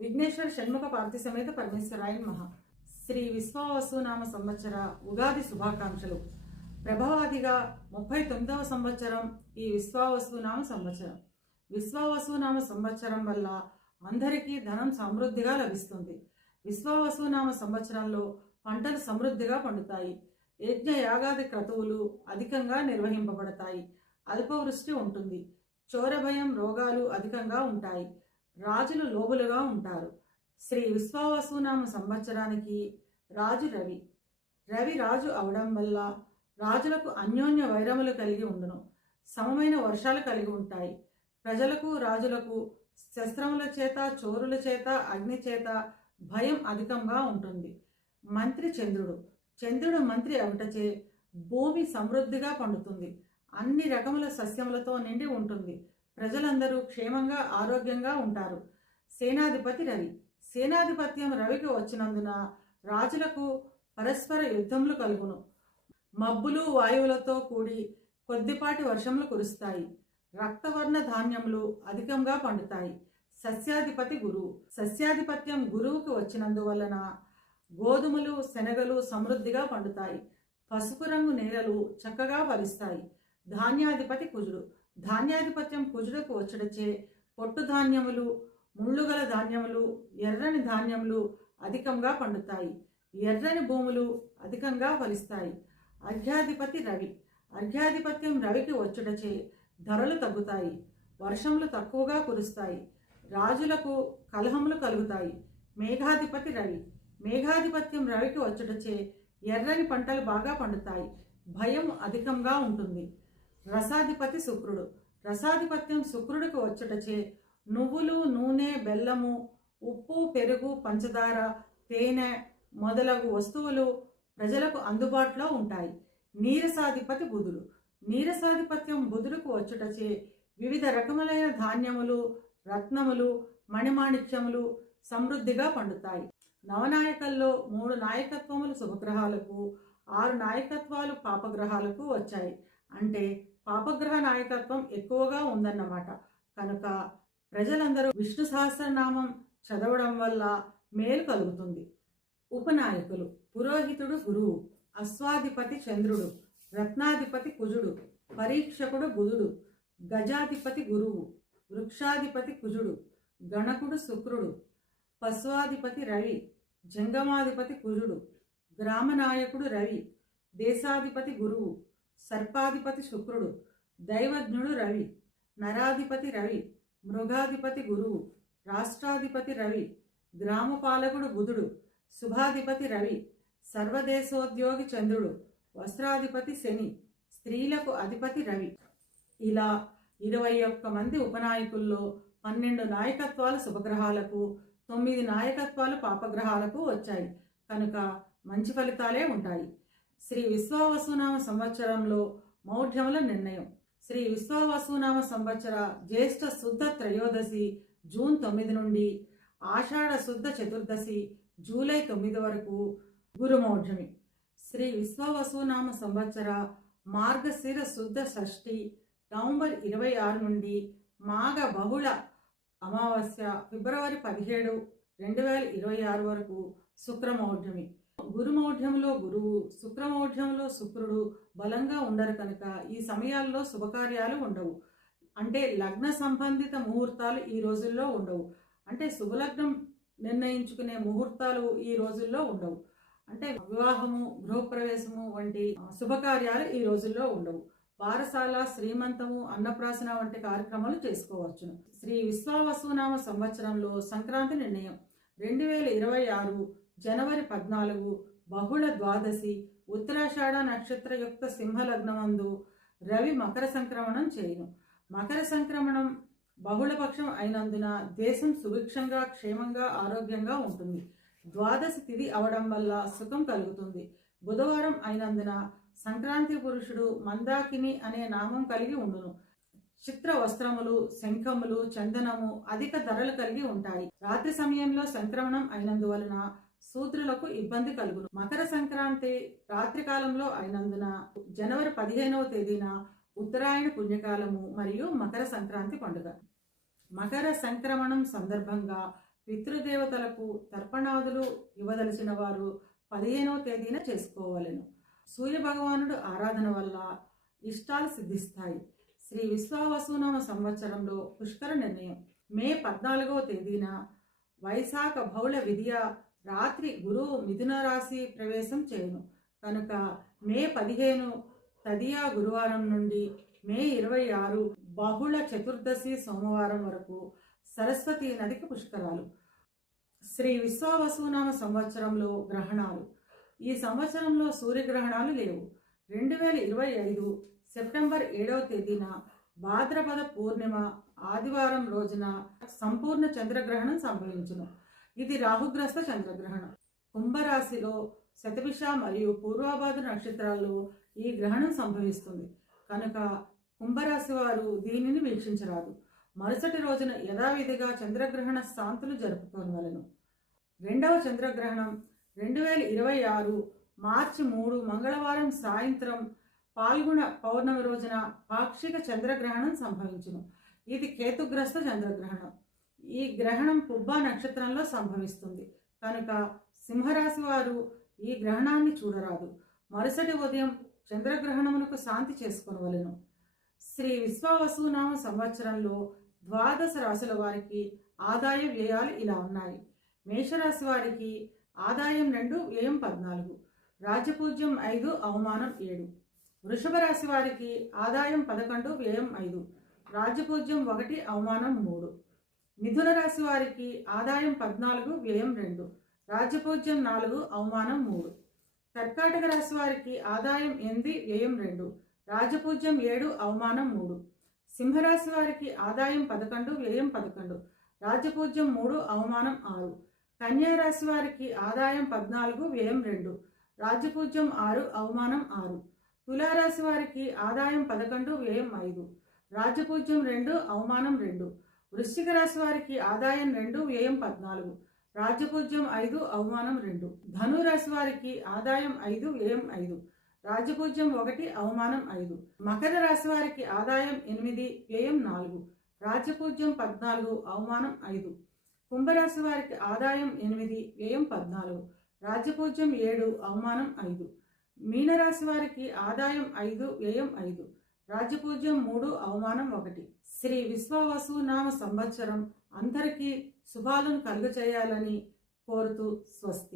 విఘ్నేశ్వర షణ్ముఖ పార్థి సమేత పరమేశ్వరాయ నమః. శ్రీ విశ్వావసునామ సంవత్సర ఉగాది శుభాకాంక్షలు. ప్రభవాదిగా 39వ సంవత్సరం ఈ విశ్వావసునామ సంవత్సరం. విశ్వావసునామ సంవత్సరం వల్ల అందరికీ ధనం సమృద్ధిగా లభిస్తుంది. విశ్వావసునామ సంవత్సరంలో పంటలు సమృద్ధిగా పండుతాయి. యజ్ఞ యాగాది క్రతువులు అధికంగా నిర్వహింపబడతాయి. అల్పవృష్టి ఉంటుంది. చోరభయం రోగాలు అధికంగా ఉంటాయి. రాజులు లోబులుగా ఉంటారు. శ్రీ విశ్వావసునామ సంవత్సరానికి రాజు రవి. రవి రాజు అవడం వల్ల రాజులకు అన్యోన్య వైరములు కలిగి ఉండును. సమమైన వర్షాలు కలిగి ఉంటాయి. ప్రజలకు రాజులకు శస్త్రముల చేత చోరుల చేత అగ్ని చేత భయం అధికంగా ఉంటుంది. మంత్రి చంద్రుడు. చంద్రుడు మంత్రి అవటచే భూమి సమృద్ధిగా పండుతుంది. అన్ని రకముల సస్యములతో నిండి ఉంటుంది. ప్రజలందరూ క్షేమంగా ఆరోగ్యంగా ఉంటారు. సేనాధిపతి రవి. సేనాధిపత్యం రవికి వచ్చినందున రాజులకు పరస్పర యుద్ధములు కలుగును. మబ్బులు వాయువులతో కూడి కొద్దిపాటి వర్షములు కురుస్తాయి. రక్తవర్ణ ధాన్యములు అధికంగా పండుతాయి. సస్యాధిపతి గురువు. సస్యాధిపత్యం గురువుకు వచ్చినందువలన గోధుమలు శనగలు సమృద్ధిగా పండుతాయి. పసుపు రంగు నేలలు చక్కగా ఫలిస్తాయి. ధాన్యాధిపతి కుజుడు. ధాన్యాధిపత్యం కుజుడుకు వచ్చడచే పొట్టు ధాన్యములు ముళ్ళుగల ధాన్యములు ఎర్రని ధాన్యములు అధికంగా పండుతాయి. ఎర్రని భూములు అధికంగా ఫలిస్తాయి. అర్ఘ్యాధిపతి రవి. అర్ఘ్యాధిపత్యం రవికి వచ్చుటచే ధరలు తగ్గుతాయి. వర్షములు తక్కువగా కురుస్తాయి. రాజులకు కలహములు కలుగుతాయి. మేఘాధిపతి రవి. మేఘాధిపత్యం రవికి వచ్చుటచే ఎర్రని పంటలు బాగా పండుతాయి. భయం అధికంగా ఉంటుంది. రసాధిపతి శుక్రుడు. రసాధిపత్యం శుక్రుడికి వచ్చుటచే నువ్వులు నూనె బెల్లము ఉప్పు పెరుగు పంచదార తేనె మొదలగు వస్తువులు ప్రజలకు అందుబాటులో ఉంటాయి. నీరసాధిపతి బుధుడు. నీరసాధిపత్యం బుధుడుకు వచ్చుటచే వివిధ రకములైన ధాన్యములు రత్నములు మణిమాణిక్యములు సమృద్ధిగా పండుతాయి. నవనాయకల్లో 3 నాయకత్వములు శుభగ్రహాలకు 6 నాయకత్వాలు పాపగ్రహాలకు వచ్చాయి. అంటే పాపగ్రహ నాయకత్వం ఎక్కువగా ఉందన్నమాట. కనుక ప్రజలందరూ విష్ణు సహస్రనామం చదవడం వల్ల మేలు కలుగుతుంది. ఉపనాయకులు. పురోహితుడు గురువు. అశ్వాధిపతి చంద్రుడు. రత్నాధిపతి కుజుడు. పరీక్షకుడు బుధుడు. గజాధిపతి గురువు. వృక్షాధిపతి కుజుడు. గణకుడు శుక్రుడు. పశువాధిపతి రవి. జంగమాధిపతి కుజుడు. గ్రామనాయకుడు రవి. దేశాధిపతి గురువు. సర్పాధిపతి శుక్రుడు. దైవజ్ఞుడు రవి. నరాధిపతి రవి. మృగాధిపతి గురువు. రాష్ట్రాధిపతి రవి. గ్రామపాలకుడు బుధుడు. శుభాధిపతి రవి. సర్వదేశోద్యోగి చంద్రుడు. వస్త్రాధిపతి శని. స్త్రీలకు అధిపతి రవి. ఇలా 21 మంది ఉపనాయకుల్లో 12 నాయకత్వాలు శుభగ్రహాలకు 9 నాయకత్వాలు పాపగ్రహాలకు వచ్చాయి. కనుక మంచి ఫలితాలే ఉంటాయి. శ్రీ విశ్వావసునామ సంవత్సరంలో మౌఢ్యముల నిర్ణయం. శ్రీ విశ్వావసునామ సంవత్సర జ్యేష్ఠ శుద్ధ త్రయోదశి జూన్ 9 నుండి ఆషాఢ శుద్ధ చతుర్దశి జూలై 9 వరకు గురుమౌఢ్యమి. శ్రీ విశ్వావసునామ సంవత్సర మార్గశిర శుద్ధ షష్ఠి నవంబర్ 26 నుండి మాఘ బహుళ అమావాస్య ఫిబ్రవరి 17, 2026 వరకు శుక్రమౌఢ్యమి. గురుమౌఢ్యంలో గురువు శుక్రమౌఢ్యంలో శుక్రుడు బలంగా ఉండరు కనుక ఈ సమయాల్లో శుభకార్యాలు ఉండవు. అంటే లగ్న సంబంధిత ముహూర్తాలు ఈ రోజుల్లో ఉండవు. అంటే శుభలగ్నం నిర్ణయించుకునే ముహూర్తాలు ఈ రోజుల్లో ఉండవు. అంటే వివాహము గృహప్రవేశము వంటి శుభకార్యాలు ఈ రోజుల్లో ఉండవు. బారసాల శ్రీమంతము అన్నప్రాసన వంటి కార్యక్రమాలు చేసుకోవచ్చును. శ్రీ విశ్వావసునామ సంవత్సరంలో సంక్రాంతి నిర్ణయం. 2026 జనవరి 14 బహుళ ద్వాదశి ఉత్తరాషాఢ నక్షత్రయుక్త సింహలగ్నమందు రవి మకర సంక్రమణం చేయును. మకర సంక్రమణం బహుళపక్షం అయినందున దేశం సుభిక్షంగా క్షేమంగా ఆరోగ్యంగా ఉంటుంది. ద్వాదశి తిథి అవడం వల్ల సుఖం కలుగుతుంది. బుధవారం అయినందున సంక్రాంతి పురుషుడు మందాకిని అనే నామం కలిగి ఉండును. చిత్ర వస్త్రములు శంఖములు చందనము అధిక ధరలు కలిగి ఉంటాయి. రాత్రి సమయంలో సంక్రమణం అయినందువలన శూద్రులకు ఇబ్బంది కలుగును. మకర సంక్రాంతి రాత్రి కాలంలో అయినందున జనవరి 15వ తేదీన ఉత్తరాయణ పుణ్యకాలము మరియు మకర సంక్రాంతి పండుగ. మకర సంక్రమణం సందర్భంగా పితృదేవతలకు తర్పణాదులు ఇవ్వదలిచిన వారు 15వ తేదీన చేసుకోవలెను. సూర్య భగవానుడు ఆరాధన వల్ల ఇష్టాలు సిద్ధిస్తాయి. శ్రీ విశ్వావసునామ సంవత్సరంలో పుష్కర నిర్ణయం. మే 14వ తేదీన వైశాఖ బహుళ విధియ రాత్రి గురువు మిథున రాశి ప్రవేశం చేయును కనుక మే 15 తదియా గురువారం నుండి మే 26 బహుళ చతుర్దశి సోమవారం వరకు సరస్వతి నదికి పుష్కరాలు. శ్రీ విశ్వావసునామ సంవత్సరంలో గ్రహణాలు. ఈ సంవత్సరంలో సూర్యగ్రహణాలు లేవు. 2025 సెప్టెంబర్ 7వ తేదీన భాద్రపద పూర్ణిమ ఆదివారం రోజున సంపూర్ణ చంద్రగ్రహణం సంభవించును. ఇది రాహుగ్రస్త చంద్రగ్రహణం. కుంభరాశిలో శతభిష మరియు పూర్వాభాద్ర నక్షత్రాల్లో ఈ గ్రహణం సంభవిస్తుంది కనుక కుంభరాశి వారు దీనిని వీక్షించరాదు. మరుసటి రోజున యథావిధిగా చంద్రగ్రహణ శాంతులు జరుపుకోవలెను. రెండవ చంద్రగ్రహణం 2026 మార్చి 3 మంగళవారం సాయంత్రం పాల్గొన పౌర్ణమి రోజున పాక్షిక చంద్రగ్రహణం సంభవించును. ఇది కేతుగ్రస్త చంద్రగ్రహణం. ఈ గ్రహణం పుబ్బా నక్షత్రంలో సంభవిస్తుంది కనుక సింహరాశి వారు ఈ గ్రహణాన్ని చూడరాదు. మరుసటి ఉదయం చంద్రగ్రహణమునకు శాంతి చేసుకొనవలెను. శ్రీ విశ్వావసునామ సంవత్సరంలో 12 రాశుల వారికి ఆదాయ వ్యయాలు ఇలా ఉన్నాయి. మేషరాశి వారికి ఆదాయం 2, వ్యయం 14, రాజపూజ్యం 5, అవమానం 7. వృషభ రాశి వారికి ఆదాయం 11, వ్యయం 5, రాజపూజ్యం 1, అవమానం 3. మిథున రాశి వారికి ఆదాయం 14, వ్యయం 2, రాజపూజ్యం 4, అవమానం 3. కర్కాటక రాశి వారికి ఆదాయం 8, వ్యయం 2, రాజపూజ్యం 7, అవమానం 3. సింహరాశి వారికి ఆదాయం 11, వ్యయం 11, రాజపూజ్యం 3, అవమానం 6. కన్యా రాశి వారికి ఆదాయం 14, వ్యయం 2, రాజపూజ్యం 6, అవమానం 6. తులారాశి వారికి ఆదాయం 11, వ్యయం 5, రాజపూజ్యం 2, అవమానం 2. వృశ్చిక రాశి వారికి ఆదాయం 2, వ్యయం 14, రాజపూజ్యం 5, అవమానం 2. ధను రాశి వారికి ఆదాయం 5, వ్యయం 5, రాజపూజ్యం 1, అవమానం 5. మకర రాశి వారికి ఆదాయం 8, వ్యయం 4, రాజపూజ్యం 14, అవమానం 5. కుంభరాశి వారికి ఆదాయం 8, వ్యయం 14, రాజపూజ్యం 7, అవమానం 5. మీనరాశి వారికి ఆదాయం 5, వ్యయం 5, రాజపూజ్యం 3, అవమానం 1. శ్రీ విశ్వావసునామ సంవత్సరం అందరికీ శుభాలను కలుగచేయాలని కోరుతూ స్వస్తి.